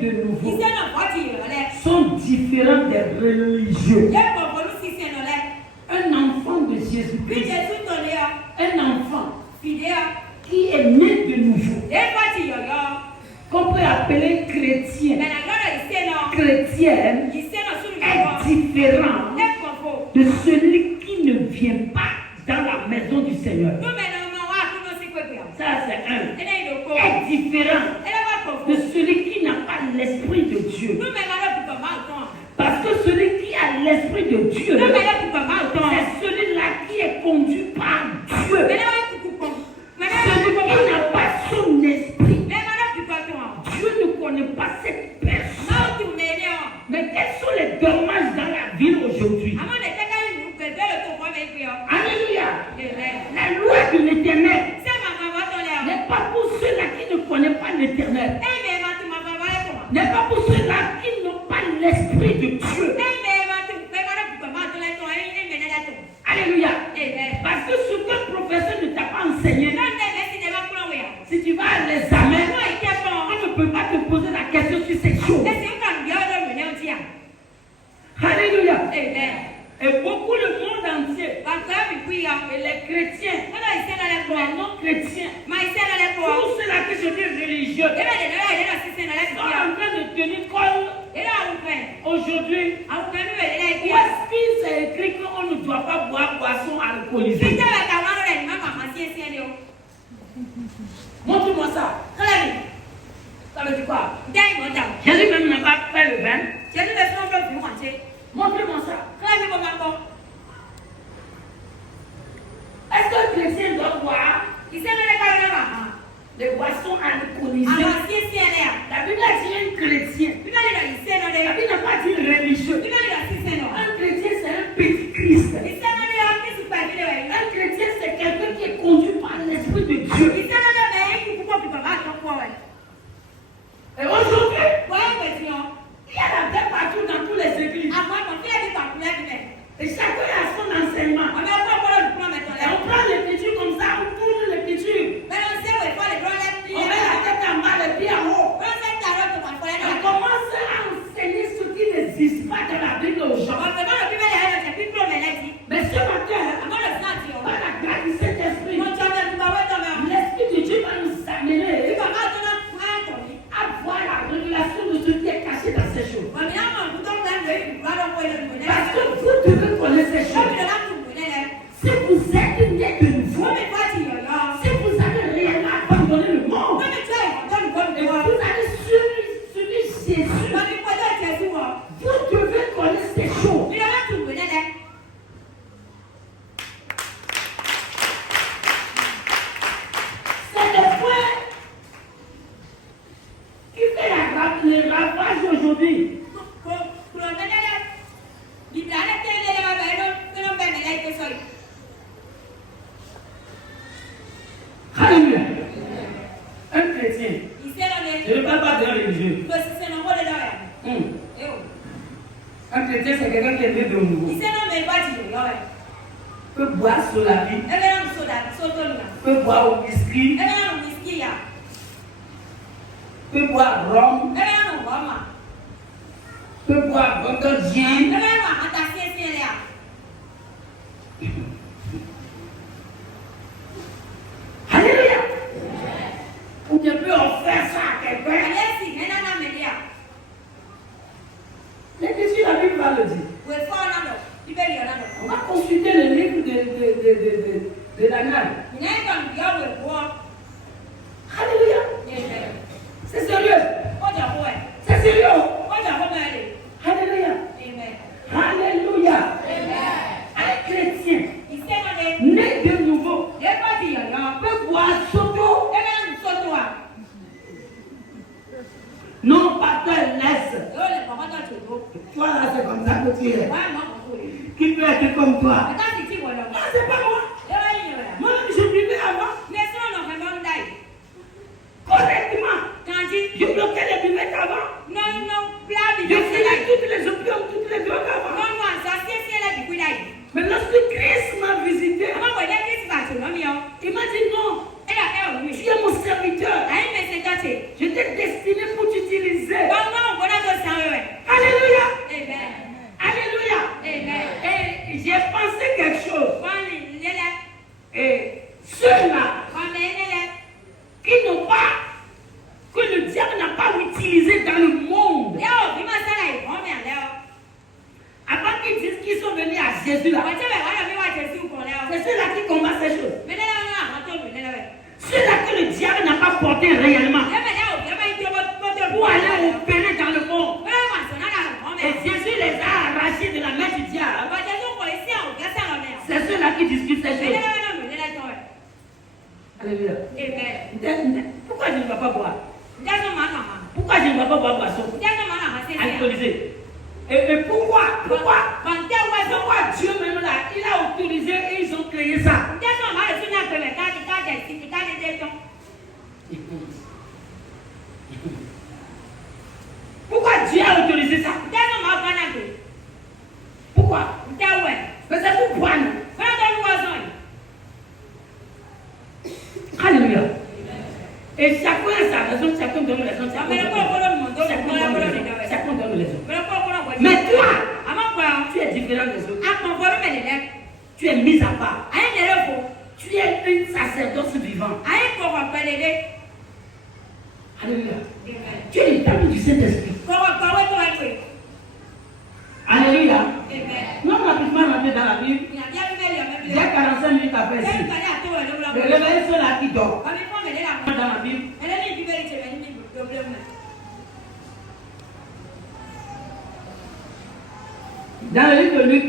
de nouveau sont différents des religieux. Un enfant de Jésus-Christ, un enfant qui est né de nouveau, qu'on peut appeler chrétien, chrétienne, est différent de celui qui ne vient pas dans la maison du Seigneur. Ça, c'est un. Est différent de celui qui n'a pas l'Esprit de Dieu. Parce que celui qui a l'Esprit de Dieu, c'est celui-là qui est conduit par Dieu. Celui qui n'a pas son esprit. Dieu ne connaît pas cette personne. Mais quels sont les dommages dans la vie aujourd'hui? Alléluia. La loi de l'Éternel n'est pas pour ceux-là qui ne connaissent pas l'Éternel. N'est pas pour ceux-là qui n'ont pas l'Esprit de Dieu. Alléluia. Parce que ce qu'un professeur ne t'a pas enseigné, si tu vas à l'examen, on ne peut pas te poser la question sur ces choses. Alléluia. Et beaucoup le monde entier, et les chrétiens, les non-chrétiens, tous ceux-là que je dis religieux, sont en train de tenir compte aujourd'hui. Où est-ce qu'il s'est écrit qu'on ne doit pas boire boisson alcoolisée? Montre-moi ça. Ça veut dire quoi? Jésus même n'a pas fait le vin. Montre-moi ça. Est-ce qu'un chrétien doit boire des boissons alcoolisées? La Bible a dit un chrétien. La Bible n'a pas dit religieux. Un chrétien, c'est un petit Christ. Un chrétien, c'est quelqu'un qui est conduit par l'Esprit de Dieu. Et aujourd'hui, il y a la paix partout dans toutes les églises. Et chacun a son enseignement. Et on prend l'écriture comme ça, on tourne l'écriture. On met la tête en bas, les pieds en haut. On commence à enseigner ce qui n'existe pas dans la Bible aux gens. Mais ce matin, par la grâce du Saint-Esprit, l'Esprit de Dieu va nous amener à voir la révélation de ce qui est caché dans ces choses. Parce que vous devez connaître ces choses. Si vous êtes né de nouveau, si vous avez réellement abandonné le monde, et vous allez suivre Jésus, vous devez connaître ces choses. C'est le point qui fait le ravage aujourd'hui. Alléluia. Un chrétien, je ne parle pas d'un religieux. Un chrétien, c'est quelqu'un qui est né de nouveau. Peut boire sur la vie, peut boire au whisky, peut boire rhum, peut boire vodka gin. Alléluia. Ou tu peux offrir ça à quelqu'un. L'écriture, la Bible va le dire. On va consulter le livre de Daniel. Alléluia. C'est sérieux. C'est sérieux. Alléluia. Alléluia. Un chrétien né de nouveau peut boire soto. Non, pas te laisse. Toi là, c'est comme ça que tu es. Qui peut être comme toi? Ah, c'est pas moi. Moi-même, je vivais avant. Correctement. Je bloquais les buvettes avant. Je faisais toutes les opiums, toutes les drogues avant. Mais lorsque Christ m'a visité, il m'a dit non. Tu es mon serviteur. Je t'ai destiné pour t'utiliser. qui combat ces choses. Ceux-là que le diable n'a pas porté réellement. Pour aller opérer dans le monde. Et Jésus les a arrachés de la main du diable. C'est ceux-là qui discutent ces choses. Alléluia. Pourquoi je ne vais pas boire? Pourquoi je ne vais pas boire boisson? Alcoolisé. Et pourquoi Dieu même là, il a autorisé et ils ont créé ça? Pourquoi Dieu a autorisé ça? Pourquoi? Mais c'est pour boire. Alléluia. Et chacun a sa raison, chacun donne raison, chacun donne raison. Mais toi, tu es différent des autres. Tu es mis à part. Tu es une sacerdoce vivante. Alléluia. Tu es une famille du Saint-Esprit. Alléluia. Non, on a rapidement rentré dans la Bible. J'ai 45 minutes à faire ici. Le réveil, ceux là qui dorment. Dans la Bible. Dans le livre de Luc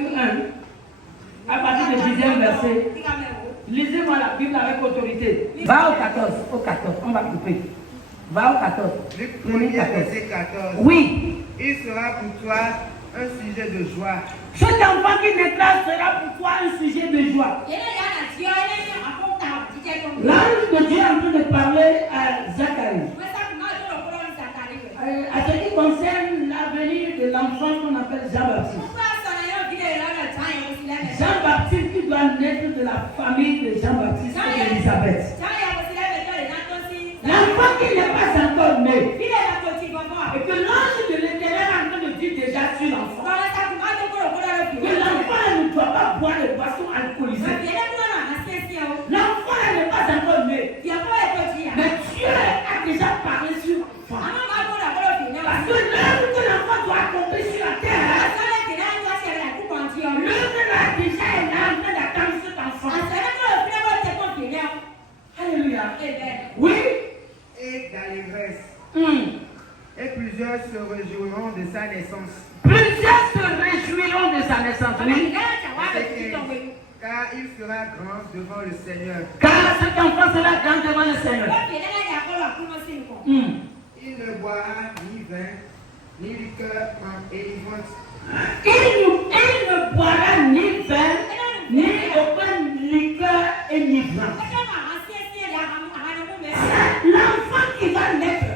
1, à partir du 10e verset, lisez-moi la Bible avec autorité. Va au 14, on va couper. Va au 14. Luc 1, verset 14. Oui. Il sera pour toi un sujet de joie. Cet enfant qui naîtra sera pour toi un sujet de joie. L'ange de Dieu est en train de parler à Zacharie. À ce qui concerne l'avenir de l'enfant qu'on appelle Jean-Baptiste. Jean-Baptiste qui doit naître de la famille de Jean-Baptiste et d'Élisabeth. L'enfant qui n'est pas encore né. Et que l'ange de l'Éternel est en train de dire déjà sur l'enfant. Que l'enfant ne doit pas boire de boissons alcoolisées. L'enfant n'est pas encore né. Mais Dieu a déjà parlé sur l'enfant. Parce que l'œuvre que l'enfant doit accomplir sur la terre, l'œuvre là déjà est là en train d'attendre cet enfant. Alléluia. Oui. Et d'allégresse. Et plusieurs se réjouiront de sa naissance. Plusieurs se réjouiront de sa naissance. Oui. Car il sera grand devant le Seigneur. Car cet enfant sera grand devant le Seigneur. Il ne boira ni vin, ni liqueur enivrante. Il ne boira ni vin, ni aucune liqueur enivrante. L'enfant qui va naître,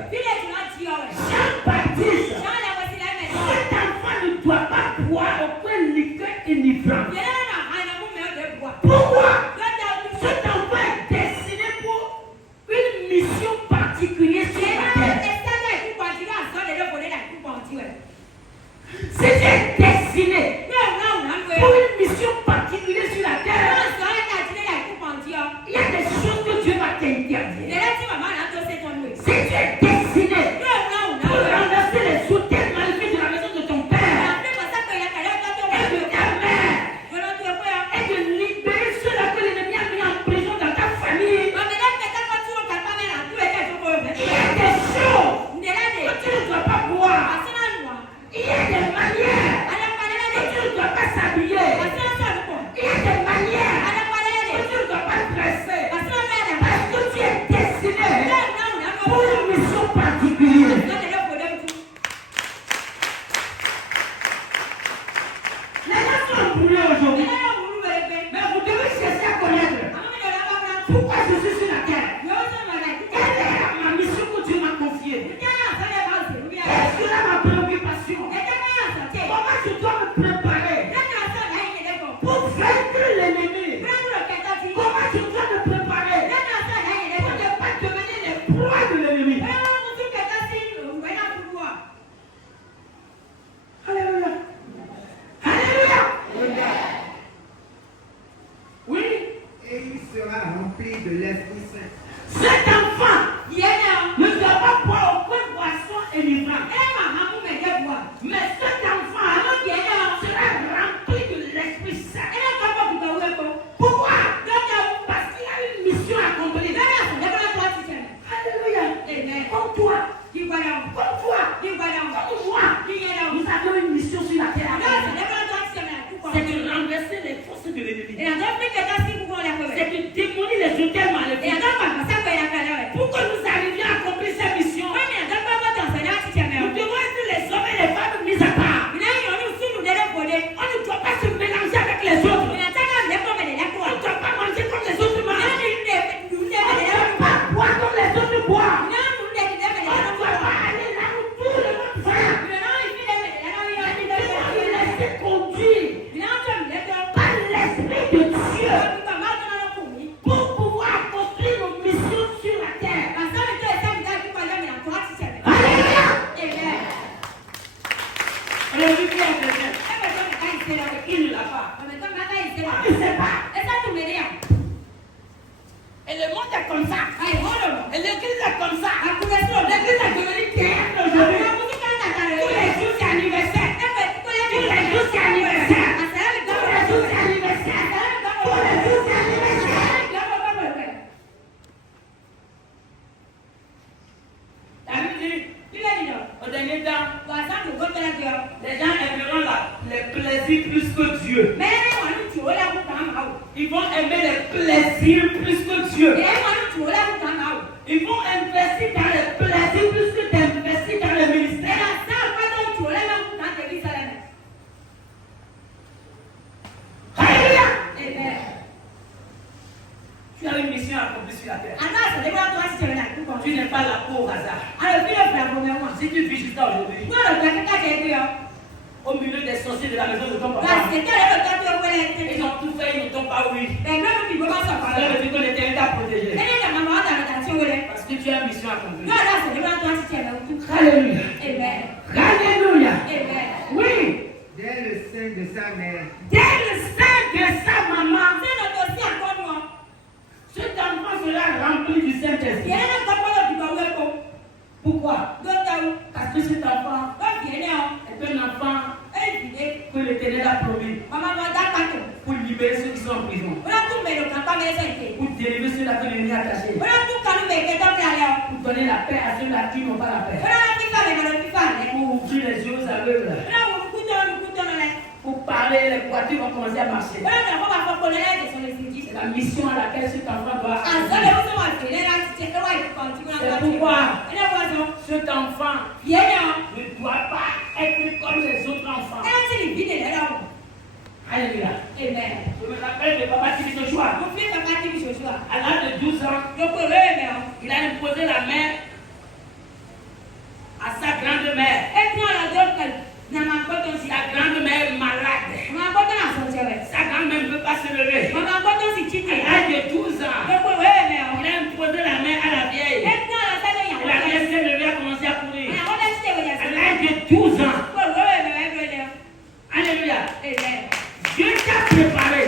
Jean-Baptiste, cet enfant ne doit pas boire aucune liqueur enivrante. Pourquoi? Cet enfant est destiné pour une mission particulière sur la terre. C'est destiné pour une mission particulière sur la terre. Il y a des choses que Dieu va t'interdire. Si tu es destiné pour renverser les soutiens maléfiques de la maison de ton père et de ta mère et de libérer ceux-là que l'ennemi a mis en prison dans ta famille, il y a des choses que tu ne dois pas boire. Il y a des manières que tu ne dois pas s'habiller. Il y a des manières que tu ne dois pas dresser. Parce que tu es destiné pour une mission particulière. Les gens sont brûlés aujourd'hui. Mais vous devez chercher à connaître pourquoi je suis sur la terre. Quelle est ma mission que Dieu m'a confiée? Est-ce que là ma préoccupation? Comment je dois me préparer pour vaincre l'ennemi? Comment je dois me préparer pour ne pas devenir les proies de l'ennemi? Alléluia. Alléluia. Oui. Et il sera rempli de l'Esprit Saint. Cet enfant ne doit pas boire aucune boisson enivrante. Mais cet enfant sera rempli de l'Esprit Saint. Pourquoi? servir plus que Dieu. Ils vont investir dans les plaisirs plus que d'investir dans le ministère. Alléluia. Tu as une mission accomplie sur la terre. Tu n'es pas là pour hasard. Si tu vis jusqu'à aujourd'hui, au milieu des sorciers de la maison de ton papa, ils ont tout fait, ils ne t'ont pas ouï. Ça veut dire que l'Éternel t'a protégé. Parce que tu as une mission accomplie. Alléluia. Alléluia. Oui. Dès le sein de sa mère. Dès le sein de sa maman. Cet enfant sera rempli du Saint-Esprit. Pourquoi? Parce que cet enfant est un enfant que l'Éternel a promis pour libérer ceux qui sont en prison, pour délivrer ceux-là que l'ennemi a attachés, pour donner la paix à ceux-là qui n'ont pas la paix, pour ouvrir les yeux aux aveugles, pour parler, les voitures vont commencer à marcher. C'est la mission à laquelle cet enfant doit aller. C'est pourquoi cet enfant ne doit pas être comme les autres enfants. Alléluia. Je me rappelle de papa Tibi Joshua. À l'âge de 12 ans, il a imposé la main à sa grande-mère. Sa grand-mère est malade. Sa grand-mère ne peut pas se lever. À l'âge de 12 ans, il a imposé la main à la vieille. Et la vieille s'est levée et a commencé à courir. À l'âge de 12 ans. Alléluia. Dieu t'a préparé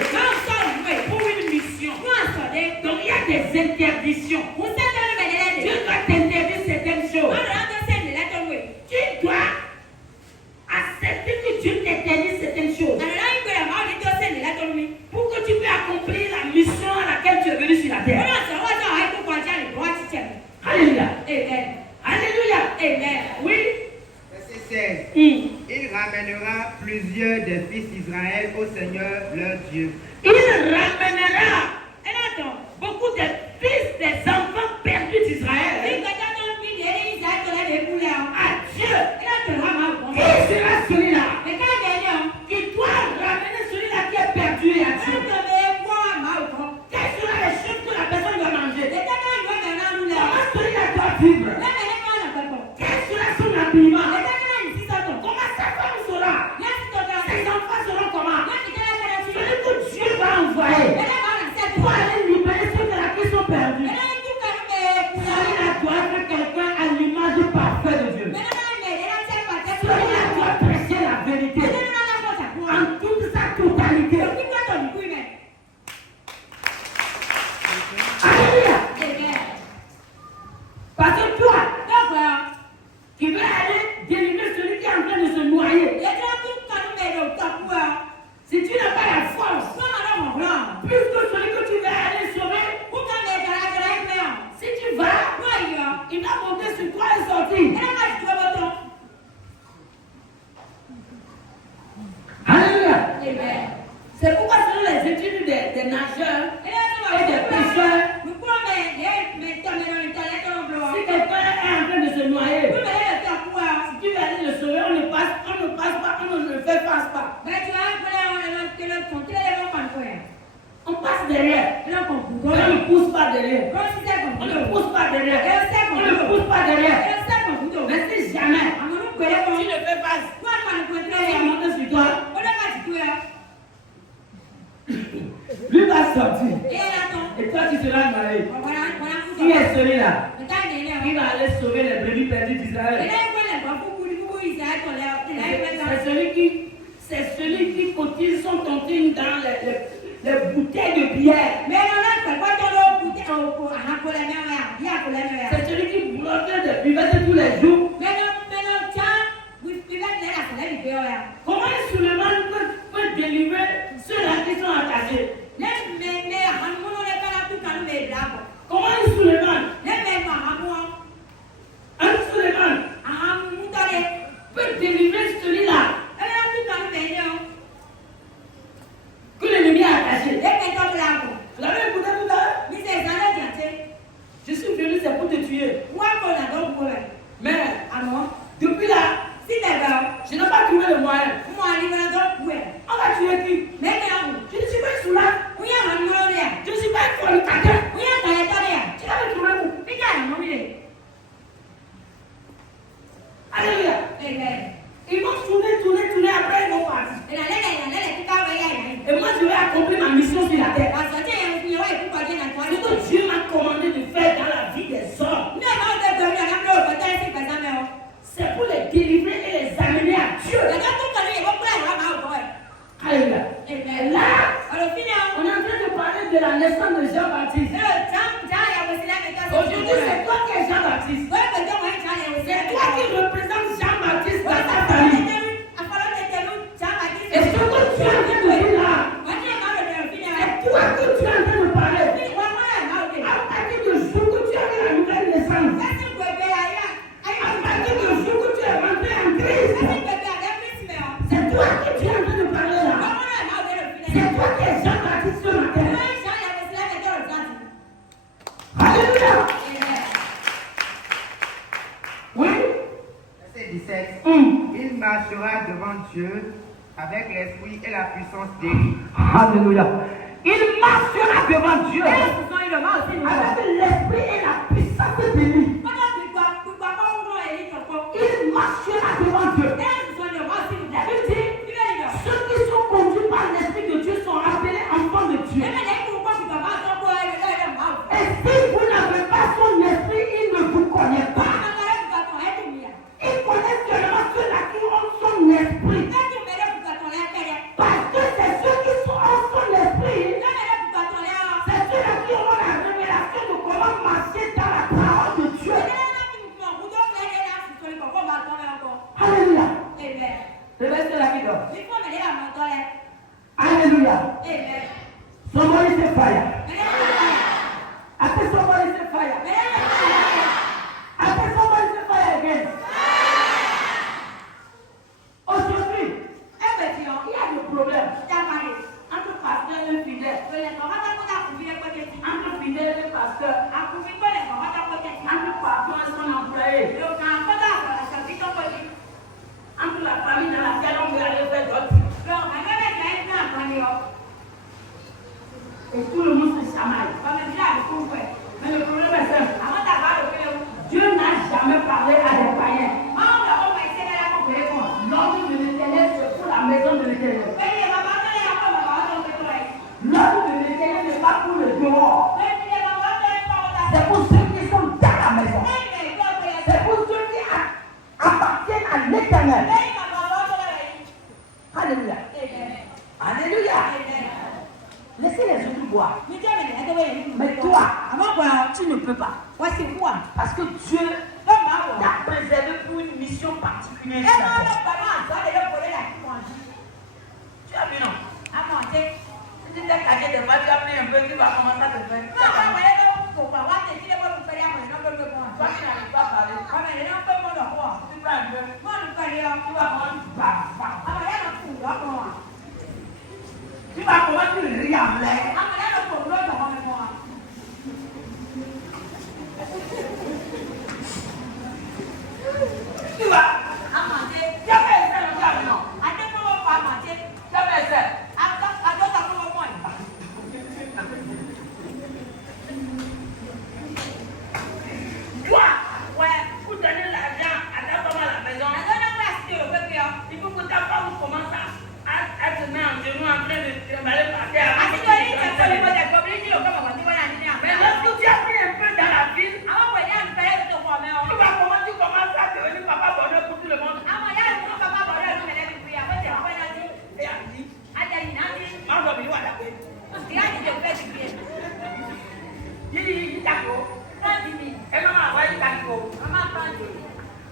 pour une mission. Donc il y a des interdictions. Dieu doit t'interdire certaines choses. Tu dois accepter que Dieu t'interdise certaines choses pour que tu puisses accomplir la mission à laquelle tu es venu sur la terre. Alléluia. Alléluia. Oui. Verset 16. Il ramènera plusieurs des fils d'Israël au Seigneur leur Dieu. Il ramènera beaucoup de fils des enfants perdus d'Israël à Dieu. Qui sera celui-là qui doit ramener celui-là qui est perdu à Dieu? Quelles sont les choses que la personne doit manger? Comment celui-là doit vivre? Quel sera son habillement? Comment sa femme sera? Ses enfants seront comment? Celui que Dieu va envoyer pour aller libérer ceux-là qui sont perdus. Celui-là doit être quelqu'un à l'image parfaite de Dieu. Celui-là doit prêcher la vérité en toute sa totalité. Alléluia. Parce que toi, qui veux aller délivrer celui qui est en train de se noyer, si tu n'as pas la force, plus que celui que tu vas aller sauver, si tu vas, il va monter sur toi et sortir. Alléluia. C'est pourquoi selon les études des nageurs et des pêcheurs, si quelqu'un est en train de se noyer, si tu veux aller le sauver, on ne passe pas, on ne le fait face pas. On passe derrière. On ne pousse pas derrière. On ne pousse pas derrière. On ne pousse pas derrière. Mais si jamais tu ne fais pas, il monte sur toi. Lui va sortir. Et toi tu seras marié. Qui est celui-là? Il va aller sauver les brebis perdues d'Israël. C'est celui qui cotise son tontine dans les bouteilles de bière. C'est celui qui bloque des buvettes tous les jours. Comment Suleiman peut délivrer ceux-là qui sont attachés? Comment Suleiman peut délivrer celui-là que l'ennemi a attaché? Vous l'avez écouté tout à l'heure? que Dieu m'a commandé de faire dans la vie des hommes, c'est pour les délivrer et les amener à Dieu. Alléluia. Et là, on est en train de parler de la naissance de Jean-Baptiste. Aujourd'hui, c'est toi qui es Jean-Baptiste. C'est toi qui représente Jean-Baptiste dans ta famille. Et ce que tu es en train de dire là, c'est toi que tu es en train de parler. À partir du jour que tu as eu la nouvelle naissance, à partir du jour que tu es rentré en Christ, c'est toi que tu es en train de parler là. C'est toi qui es Jean-Baptiste ce matin. Alléluia. Oui. Verset 17. Il marchera devant Dieu avec l'esprit et la puissance d'Élie. Alléluia. Il marchera devant Dieu avec l'esprit et la puissance d'Élie. Il marchera devant Dieu. La Bible dit, ceux qui sont conduits par l'esprit de Dieu sont appelés enfants de Dieu. Et si vous n'avez pas son esprit, il ne vous connaît pas. Il connaît seulement ceux-là qui ont son esprit. Parce que c'est ceux qui sont en son esprit. C'est ceux-là qui auront la révélation de comment marcher dans la parole de Dieu. Alléluia. Révèle la vie d'homme. Alléluia. Somebody say fire. I said somebody say fire. I said somebody say fire again. Aujourd'hui, il y a des problèmes entre pasteur et fidèle. Entre fidèle et pasteur. Entre patron et son employé. Entre la famille dans laquelle on veut aller faire d'autres. Et tout le monde se chamaille. Mais le problème est simple. Dieu n'a jamais parlé à des païens. L'ordre de l'Éternel, c'est pour la maison de l'Éternel. L'ordre de l'Éternel n'est pas pour le dehors. C'est pour ceux qui sont dans la maison. C'est pour ceux qui appartiennent à l'Éternel. Alléluia. Alléluia. Laissez les autres boire. Mais toi, tu ne peux pas. Parce que Dieu t'a préservé pour une mission particulière. Tu as vu, non? Si tu t'es caché des fois, tu as pris un peu, tu vas commencer à te faire. Toi, tu n'arrives pas à parler. Tu prends un peu. Tu vas manger. Tu vas commencer à rire en l'air. Tu vas. Jamais essayé le diable, non? Jamais essayé. Toi, pour donner l'argent à ta femme à la maison, il faut que ta femme commence à se mettre en genoux en train de trimballer par terre. Mais lorsque tu as pris un peu dans la ville, tu commences à devenir papa bonheur pour tout le monde.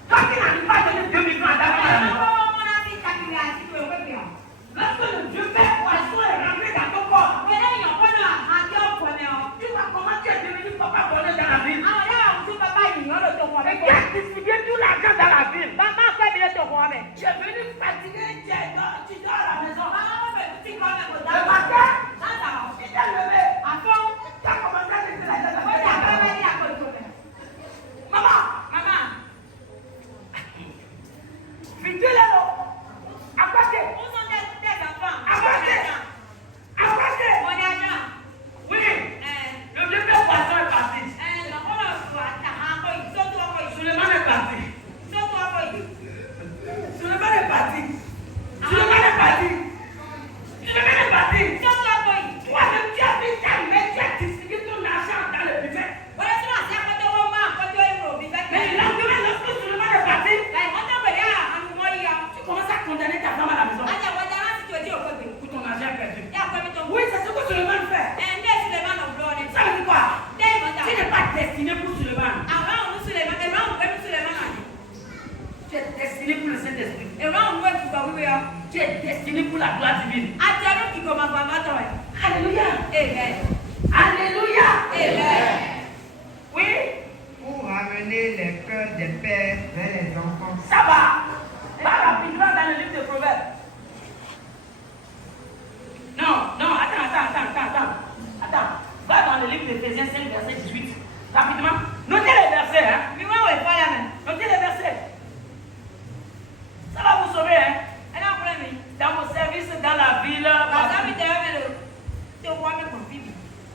Toi qui n'arrives pas à donner 2 millions à ta femme. Lorsque le Dieu fait poisson est rentré dans ton corps, tu vas commencer à devenir papa bonheur dans la ville. Et tu as distribué tout l'argent dans la ville. Tu es venu fatigué, tu dors à la maison. Le matin, tu t'es levé. Tu as commencé à laisser l'argent dans la maison. Maman. Fidèle là. Oui, le vieux poisson est parti. Suleiman est parti. Toi-même, tu as vu Alléluia. Amen. Alléluia. Amen. Oui. Pour ramener les cœurs des pères vers les enfants. Ça va. Va rapidement dans le livre de Proverbes. Non, attends. Va dans le livre d'Éphésiens 5, verset 18. Rapidement. Notez les versets, hein. Notez les versets. Ça va vous sauver, hein. Dans vos services, dans la ville.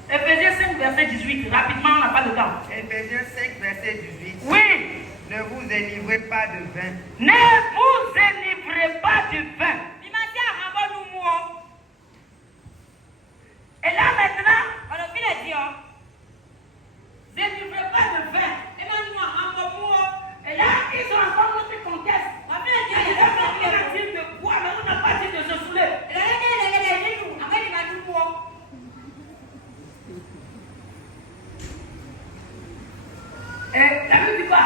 Éphésiens 5, verset 18. Rapidement, on n'a pas de temps. Éphésiens 5, verset 18. Oui. Ne vous délivrez pas de vin. Ne vous délivrez pas du vin. Et là maintenant, délivrez pas de vin. Et là, ils ont encore notre contexte. Ils ont dit de boire, mais on n'a pas dit de se saouler. Et t'as vu quoi?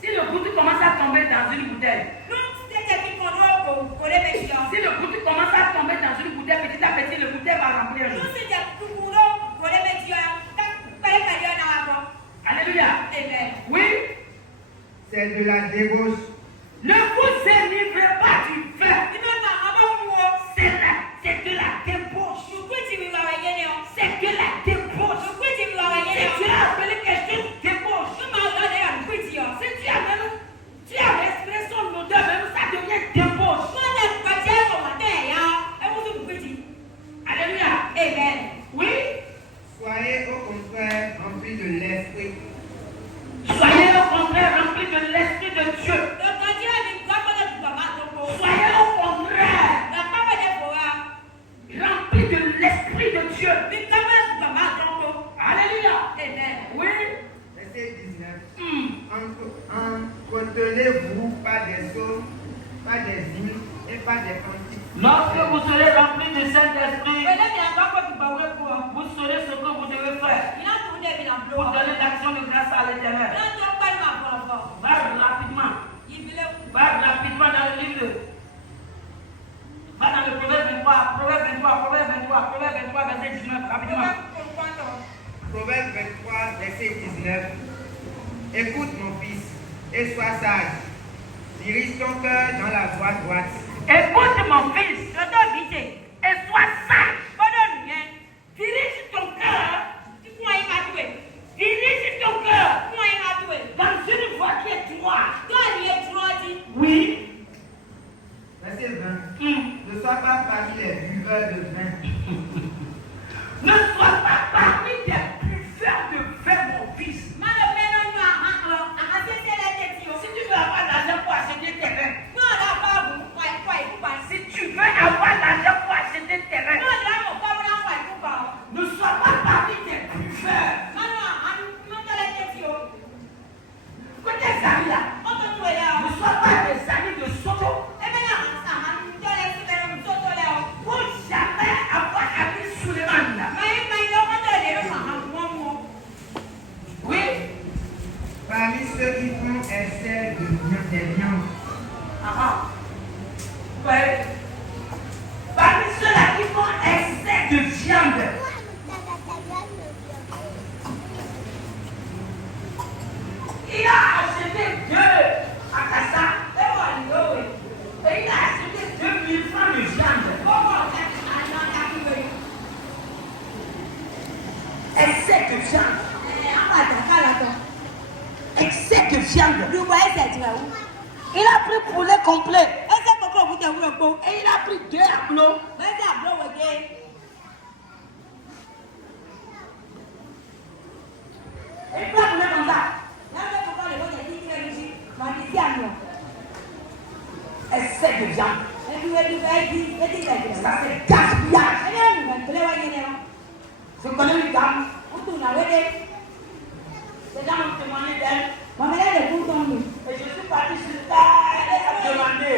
Si le goutte commence à tomber dans une bouteille, si le goutte commence à tomber dans une bouteille, petit à petit, le bouteille va remplir. Alléluia. Amen. Oui. C'est de la débauche. Ne vous délivrez pas du vin. C'est de la débauche. C'est de la débauche. Si tu as appelé quelque chose débauche, si tu as respiré son odeur, même ça devient débauche. Alléluia. Amen. Oui. Soyez au contraire remplis de l'esprit. Soyez au contraire remplis de l'esprit de Dieu. Soyez au contraire remplis de l'esprit de Dieu. Alléluia. Amen. Oui. Verset 19. Entretenez-vous par des psaumes, par des hymnes et par des cantiques. Lorsque vous serez remplis du Saint-Esprit, vous saurez ce que vous devez faire pour donner l'action de grâce à l'Éternel. Va rapidement. Va rapidement dans le livre. Va dans le Proverbe 23, verset 19, rapidement. Proverbe 23, verset 19. Écoute mon fils et sois sage. Dirige ton cœur dans la voie droite. Écoute mon fils et sois sage. Dirige ton cœur. Dirige ton cœur dans une voie qui est droite. Oui. Verset 20. Ne sois pas parmi les buveurs de vin. Ne sois pas parmi des buveurs de vin, mon fils. Si tu veux avoir l'argent pour acheter terrain, si tu veux avoir l'argent pour acheter terrain, ne sois pas parmi des buveurs. Quand tes amis là, ne sois pas des amis de Soto. Pour jamais avoir ami Suleiman là. Oui. Parmi ceux qui font essai des viandes. Ouais. Parmi ceux-là qui font excès de viande. Il a acheté 2 à Kassa. Et il a acheté 2000 francs de viande. Excès de viande. Excès de viande. Il a pris poulet complet. Et il a pris 2 agneaux. Et il a poulet comme ça. Excès de viande. Ça c'est gaspillage. Je connais une dame. Ces gens m'ont demandé d'elle. Et je suis parti sur terre. Elle a demandé.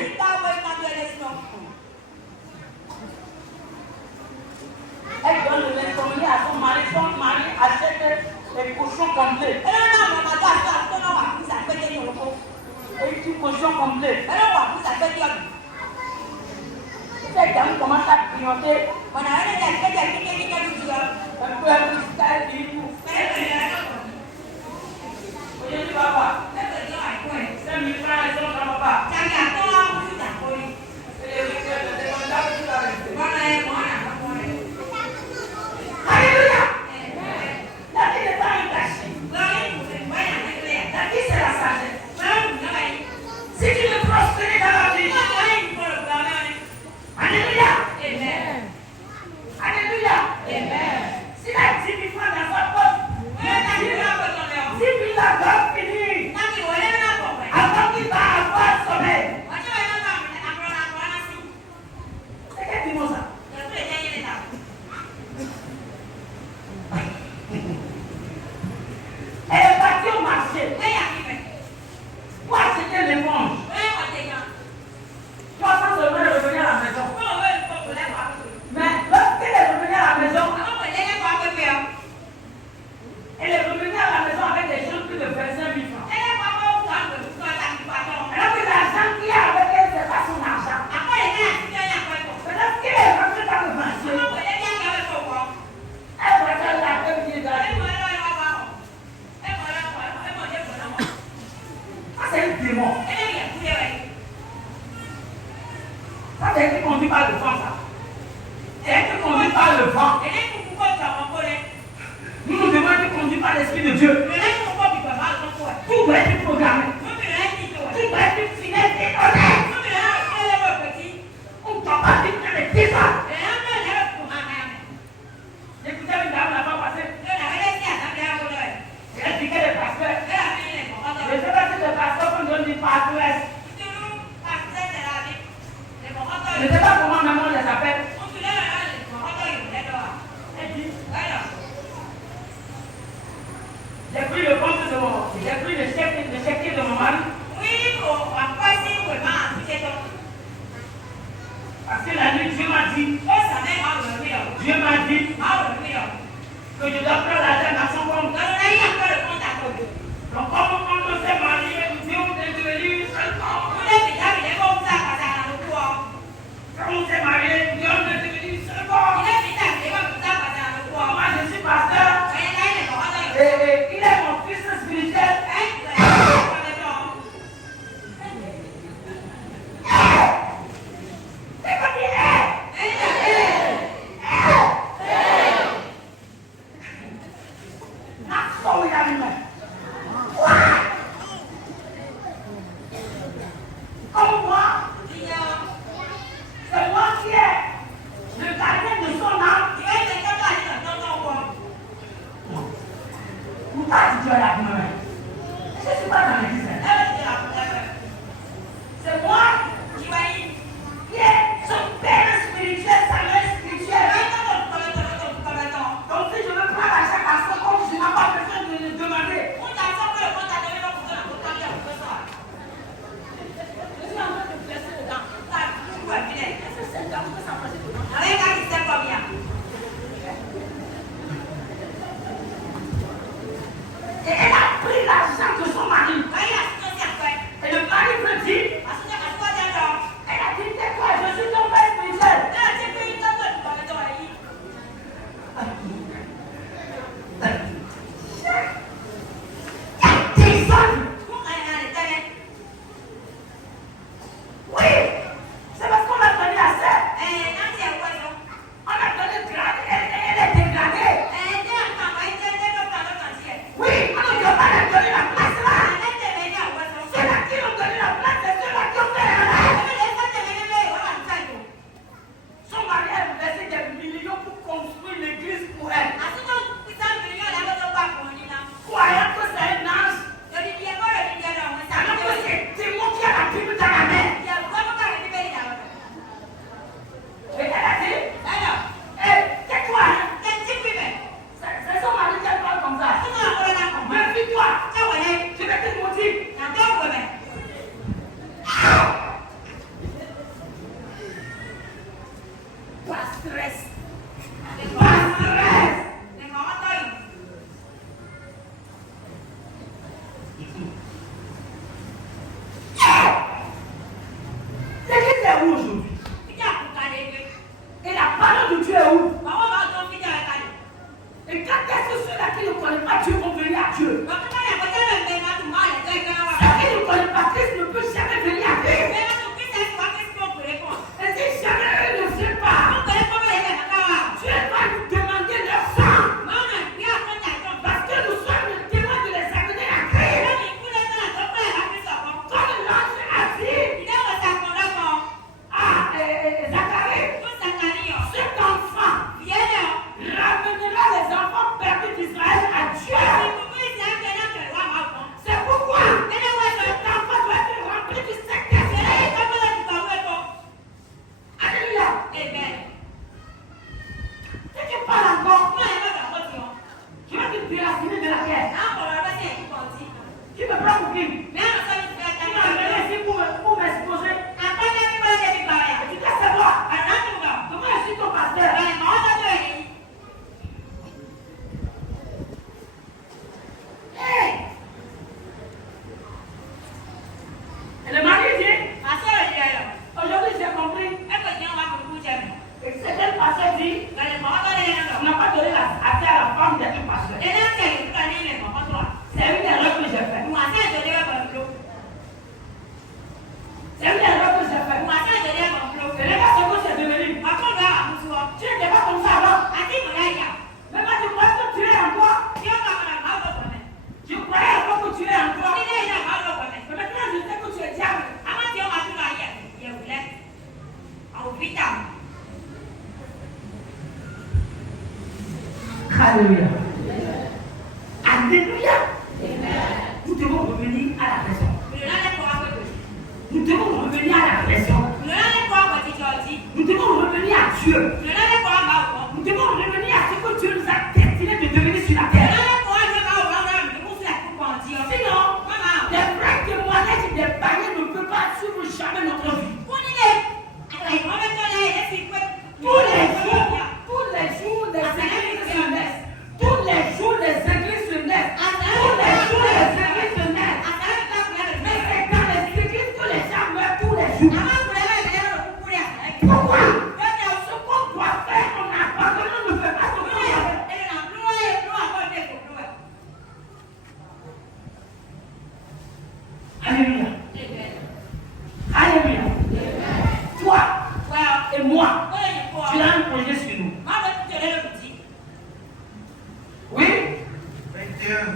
Elle donne l'insomnie à son mari. Son mari achète les cochons complets. Et du cochon complet. cette dame commence à grignoter. On a un papa. 5 000 francs, ils sont dans papa. Alléluia. La vie n'est pas un gâchis. La vie, c'est la sagesse. Si tu veux prospérer dans la vie, alléluia. Alléluia. S'il a 10 000 francs dans sa poche, 10 000 là doivent finir avant qu'il va avoir sommeil. C'est quel dimanche ça? Elle est partie au marché pour acheter les manches. 300 seulement est revenue à la maison. Mais lorsqu'elle est revenue à la maison, elle est revenue à la maison avec des gens plus de 25 000 francs. Alors que l'argent qu'il y a avec elle, c'est pas son argent. Mais lorsqu'elle est rentrée dans le marché, elle préfère la tête qui est dans le ça, c'est un démon. Ça, c'est un qui conduit par le vent, ça. C'est un qui conduit par le vent. Nous nous devons être conduits par l'Esprit de Dieu. Tout doit être programmé. Tout doit être finesse et honnête. On ne doit pas vivre dans les désordres. Écoutez, une dame n'a pas passé. Elle dit qu'elle est pasteur. Je ne sais pas si le pasteur qu'on donne du pasteur. Je ne sais pas comment maman les appelle. Elle dit, j'ai pris le compte de mon... J'ai pris le chèque de mon mari. Parce que la nuit, Dieu m'a dit que je dois prendre l'argent dans son compte. Donc comme on s'est marié, nous devons devenir une seule femme. Quand on s'est marié, nous devons devenir une seule femme. Moi, je suis pasteur. Et il est mon fils spirituel. C'est comme il est. Comme moi, c'est moi qui ai le gardien de son âme. Pourquoi tu dois la main? Je ne suis pas dans l'église. C'est moi qui est son père spirituel, sa mère spirituelle. Donc si je veux prendre à chaque instant, comme je n'ai pas besoin de le demander. Et elle a pris l'argent de son mari. Ceux qui ne connaissent pas Dieu vont venir à Dieu. Ceux qui ne connaissent pas Christ ne peuvent jamais venir à Dieu. Et si jamais eux ne savent pas, Dieu va nous demander leur sang. Parce que nous sommes le témoin de les amener à Christ. Comme l'ange a dit à Zacharie, cet enfant ramènera les enfants perdus d'Israël à Dieu. C'est pourquoi cet enfant doit être rempli du Saint-Esprit. Alléluia. Si tu parles encore, je vais te déraciner de la terre. Tu me prends pour qui? Tu m'as amené ici pour m'exposer. Tu dois savoir comment je suis ton pasteur. Hey! Et le mari dit, aujourd'hui j'ai compris. Et c'est quel pasteur dit, on n'a pas donné accès à la femme d'être pasteur. C'est une erreur que j'ai faite. C'est une erreur que j'ai faite. Ce n'est pas ce que c'est devenu. Tu n'étais pas comme ça avant. Mais moi, tu crois que tu es encore. Je croyais encore que tu es encore. Mais maintenant, je sais que tu es diable. Alléluia. Alléluia. Nous devons revenir à la raison. Nous devons revenir à la raison. Nous devons revenir à Dieu. Nous devons revenir à ce que Dieu nous a destiné de devenir sur la terre. Sinon, des vrais témoignages et des païens ne peuvent pas suivre jamais notre vie. Tous les jours, des églises se naissent. Tous les jours, des églises se naissent. Tous les jours, des églises se naissent. Mais c'est dans les églises que les gens meurent tous les jours. Pourquoi? Ce qu'on doit faire, on abandonne, on ne fait pas ce qu'on doit faire. Alléluia. Alléluia. Toi et moi, tu as un projet sur nous. Oui? 21.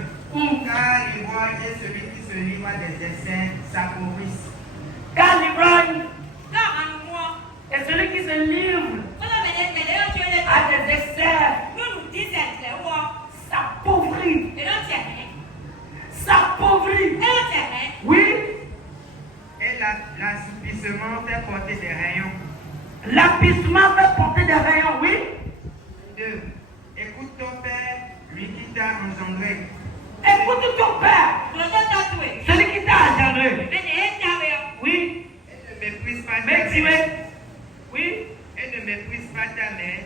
Car l'ivrogne et celui qui se livre à des essais s'appauvrissent. Car l'ivrogne et celui qui se livre à des excès s'appauvrit. S'appauvrit. Oui? Et l'assouplissement fait porter des rayons. L'appissement fait porter des rayons, oui? 2. Écoute ton père, lui qui t'a engendré. Écoute ton père, celui qui t'a engendré. Oui? Et ne méprise pas ta Mais tu mère. es. Oui? Et ne méprise pas ta mère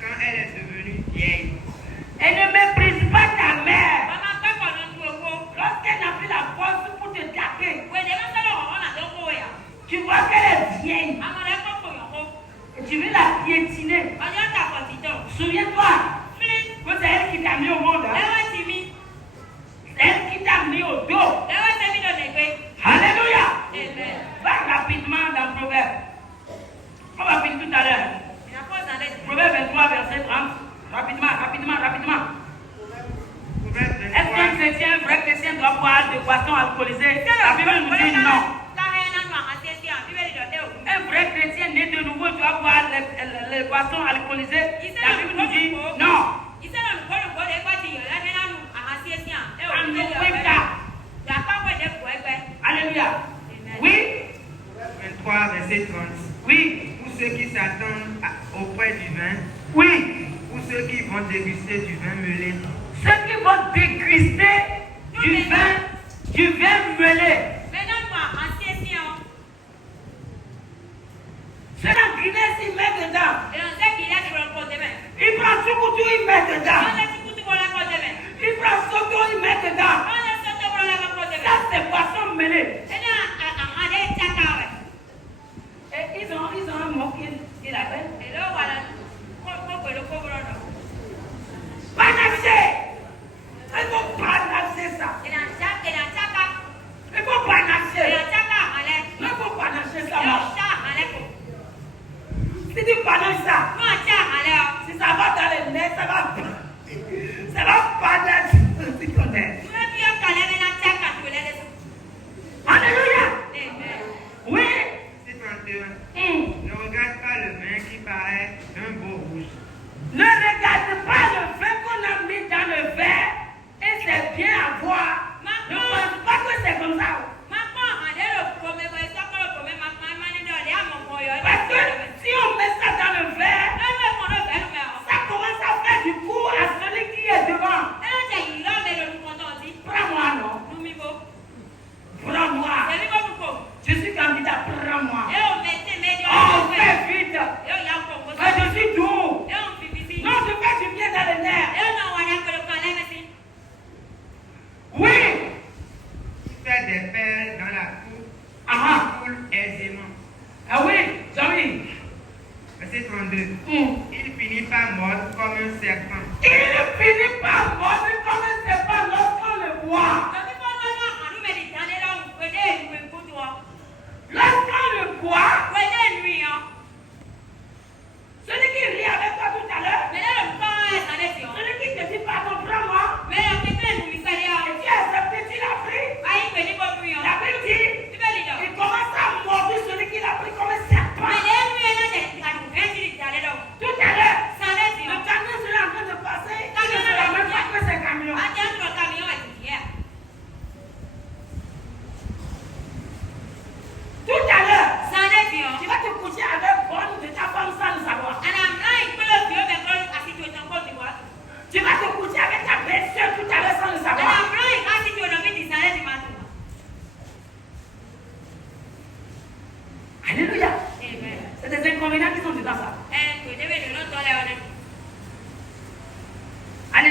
quand elle est devenue vieille. Et ne méprise pas ta mère lorsqu'elle n'a plus la force pour te taper. Tu vois qu'elle est vieille et tu veux la piétiner. Souviens-toi que c'est elle qui t'a mis au monde. Hein? C'est elle qui t'a mis au dos. Alléluia. Va rapidement dans Proverbe. On va finir tout à l'heure. Proverbe 23, verset 30. Rapidement. Est-ce qu'un chrétien, un vrai chrétien doit boire de boissons alcoolisées? La Bible nous dit non. Un vrai chrétien né de nouveau doit boire les boissons alcoolisées. La Bible nous dit non. Alléluia. Oui? 23, verset 30. Oui. Pour ceux qui s'attendent auprès du vin. Oui. Pour ceux qui vont déguster du vin mêlé. Ceux qui vont déguster du vin mêlé. C'est la Guinness, il met dedans. Il prend ce couteau, il met dedans. Il prend ce couteau, il met dedans. Ça, c'est poisson mêlé. Et ils ont un mot qu'ils appellent panaché.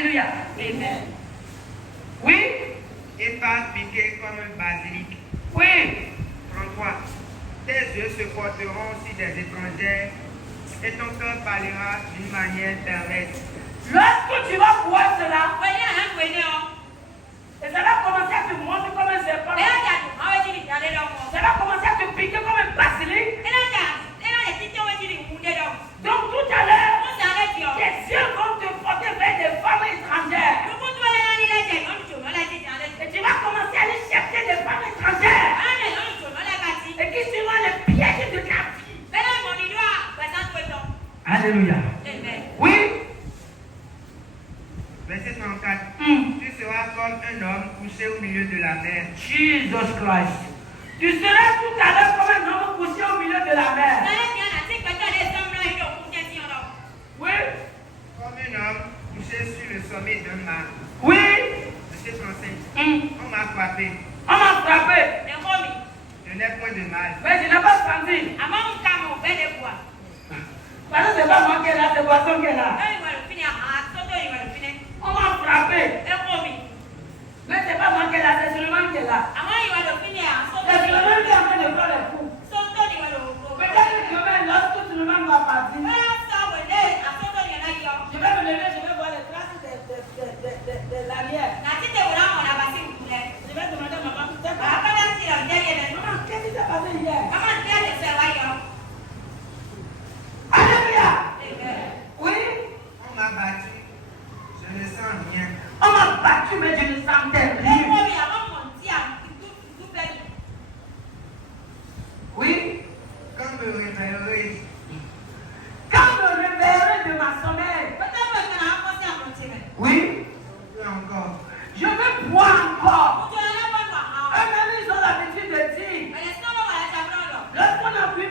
Alléluia. Amen. Oui. Et pas piqué comme un basilic. Oui. 33. Tes yeux se porteront sur des étrangers et ton cœur parlera d'une manière perverse. Lorsque tu vas voir cela, et ça va commencer à te montrer comme un serpent. Ça va commencer à te piquer comme un basilic. Donc tout à l'heure, tes yeux vont te porter vers des femmes étrangères. Et tu vas commencer à aller chercher des femmes étrangères. Et qui seront les pièges de ta vie. Alléluia. Oui. Verset 34. Tu seras comme un homme couché au milieu de la mer. Jesus Christ. Tu seras tout à l'heure comme un homme couché au milieu de la mer. Oui. Comme un homme couché sur le sommet d'un mât. Oui. Verset 35. On m'a frappé. On m'a frappé. Je n'ai point de mal. Mais je n'ai pas senti. Parce que c'est pas moi qui est là, c'est poisson qui est là. On m'a frappé. Mais c'est pas moi qui est là, c'est Suleiman qui est là. C'est Suleiman qui est en train de faire les coups. Peut-être que demain, lorsque Suleiman va partir, je vais me lever, je vais voir les traces de l'arrière. Je vais demander à ma maman, maman, qu'est-ce qui s'est passé hier? Alléluia. Oui. On m'a battu. Je ne sens rien. On m'a battu, mais je ne sentais rien. Oui. Quand me réveillerai, De ma sommeil. Oui. encore. Je veux boire encore. Eux-mêmes, ils ont l'habitude de dire. Lorsqu'on a bu,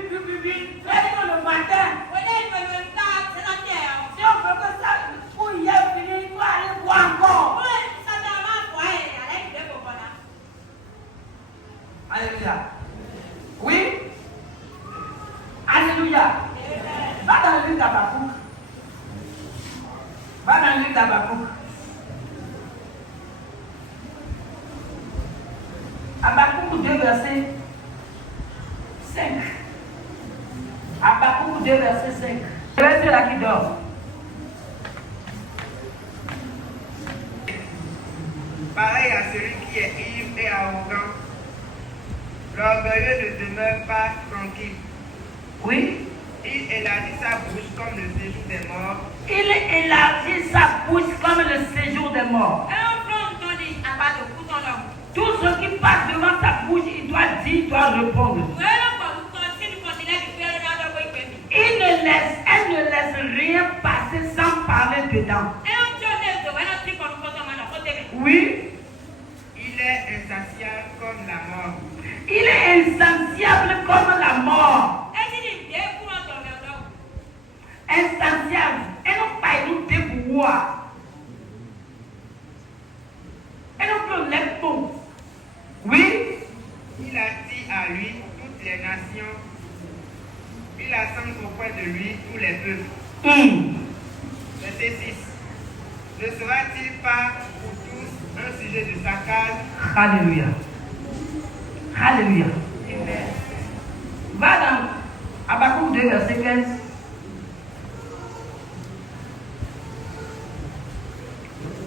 presque le matin. Si on veut que ça, pour hier finir, il faut aller boire encore. Alléluia. Oui. Alléluia. Va dans le livre d'Habakkuk. Va dans le livre d'Habakkuk. Habakkuk 2, verset 5. Habakkuk 2, verset 5. Je vais être là qui dort. Pareil à celui qui est ivre et arrogant, l'orgueilleux ne demeure pas tranquille. Oui. Il élargit sa bouche comme le séjour des morts. Il élargit sa bouche comme le séjour des morts. Tout ce qui passe devant sa bouche, il doit dire, il doit répondre. Elle ne laisse rien passer sans parler dedans. Oui. Il est insatiable comme la mort. Il est insatiable comme la mort. Insatiable. Elle n'a pas écouté pour voir. Elle n'a pas l'épaule. Oui. Il attire à lui toutes les nations. Il assemble auprès de lui tous les peuples. Verset 6. Ne sera-t-il pas pour tous un sujet de sarcasme? Alléluia. Alléluia. Amen. Va dans Habakkuk 2, verset 15.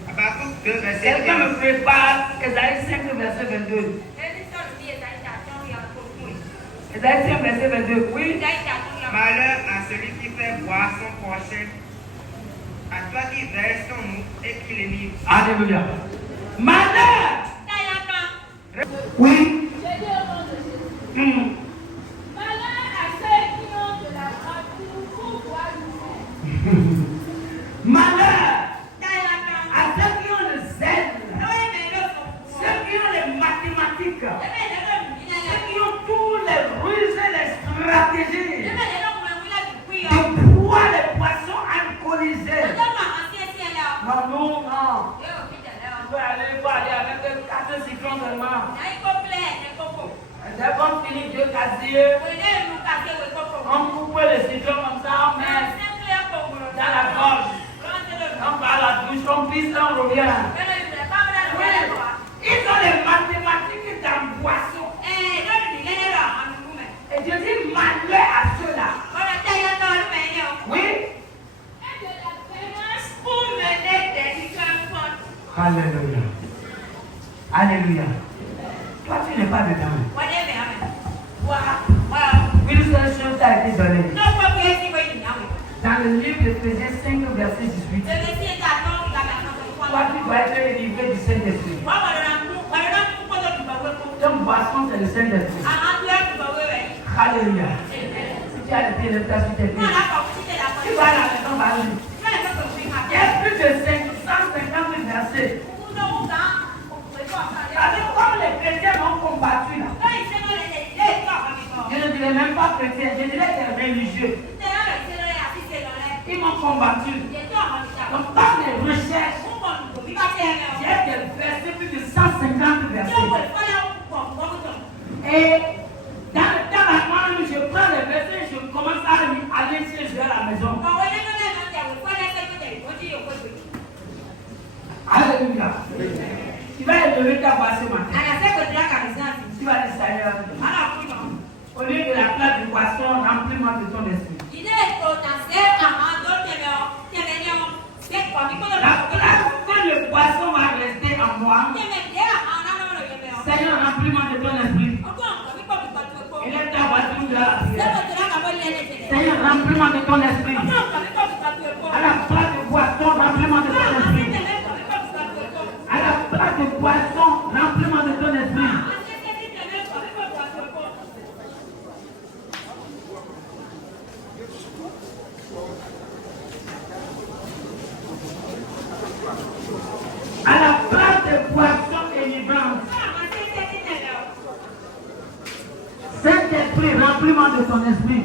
Habakkuk 2, verset 15. Quelqu'un me prépare Esaïe 5, verset 22. Esaïe 5, verset 22. Oui. Malheur à celui qui fait boire son prochain, à toi qui verse son mou et qui l'émire. Alléluia. Malheur. Oui. Malheur à ceux qui ont de la bravoure pour pouvoir nous faire. Malheur à ceux qui ont le zèle, ceux qui ont les mathématiques, ceux qui ont tous les ruses et les stratégies de boire les poissons alcoolisés. Non, non, non. On peut aller avec 4 citrons seulement. Dès qu'on finit 2 casiers, on coupe le citron comme ça, on met dans la gorge. On va à la bouche remplie, ça revient. Ils ont les mathématiques dans boisson. Et Dieu dit malheur à ceux-là. Oui. Pour mener des différentes comptes. Alléluia. Alléluia. Toi, tu n'es pas dedans. Une seule chose a été donnée. Dans le livre d'Éphésiens 5, verset 18. Toi, tu dois être délivré du Saint-Esprit. Ton boisson, c'est le Saint-Esprit. Alléluia. Si tu as été le tas sur tes pieds, tu vas à la maison, vas-y. Il y a plus de 550 versets. Comme les chrétiens m'ont combattu là. Je ne dirais même pas chrétiens, je dirais des religieux. Ils m'ont combattu. Donc dans les recherches, il y a des versets, plus de 150 versets. Et dans la main, je prends les versets, je commence à aller chez eux à la maison. Alléluia. Tu vas élever ta voix ce matin. Tu vas dire Seigneur, au lieu de la place de boisson, remplis-moi de ton esprit. La place quand le poisson va rester en moi, Seigneur, remplis-moi de ton esprit. Élève ta voix tout de la prière. Seigneur, remplis-moi de ton esprit. À la place de boisson, remplis-moi de ton esprit. À la place de poisson, remplis-moi de ton esprit. À la place de poisson délivrance. Saint-Esprit, remplis-moi de ton esprit.